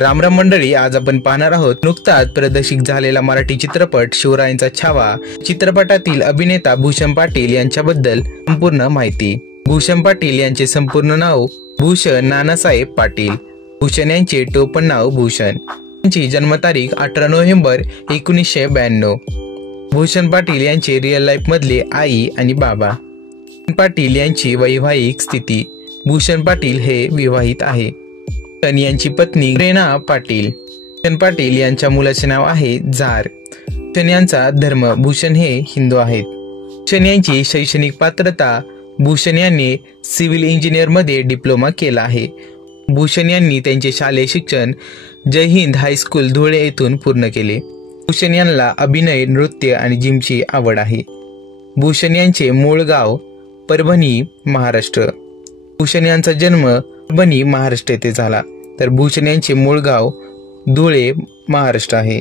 रामराम मंडळी, आज आपण पाहणार आहोत नुकताच प्रदर्शित झालेला मराठी चित्रपट शिवरायांचा छावा. चित्रपटातील अभिनेता भूषण पाटील यांच्याबद्दल संपूर्ण माहिती. भूषण पाटील यांचे संपूर्ण नाव भूषण नानासाहेब पाटील. भूषण यांचे टोपण नाव भूषण. त्यांची जन्मतारीख 18 नोव्हेंबर 1992. भूषण पाटील यांचे रिअल लाईफ मधले आई आणि बाबा. पाटील यांची वैवाहिक स्थिती. भूषण पाटील हे विवाहित आहे. भूषण यांची पत्नी प्रेरणा पाटील. भूषण पाटील यांच्या मुलाचे नाव आहे झार. भूषण यांचा धर्म. भूषण हे हिंदू आहेत. भूषण यांची शैक्षणिक पात्रता. भूषण यांनी सिव्हिल इंजिनियर मध्ये डिप्लोमा केला आहे. भूषण यांनी त्यांचे शालेय शिक्षण जय हिंद हायस्कूल धुळे येथून पूर्ण केले. भूषण यांना अभिनय, नृत्य आणि जिमची आवड आहे. भूषण यांचे मूळ गाव परभणी, महाराष्ट्र. भूषण यांचा जन्म परभणी, महाराष्ट्र येथे झाला, तर भूषण यांचे मूळ गाव धुळे, महाराष्ट्र आहे.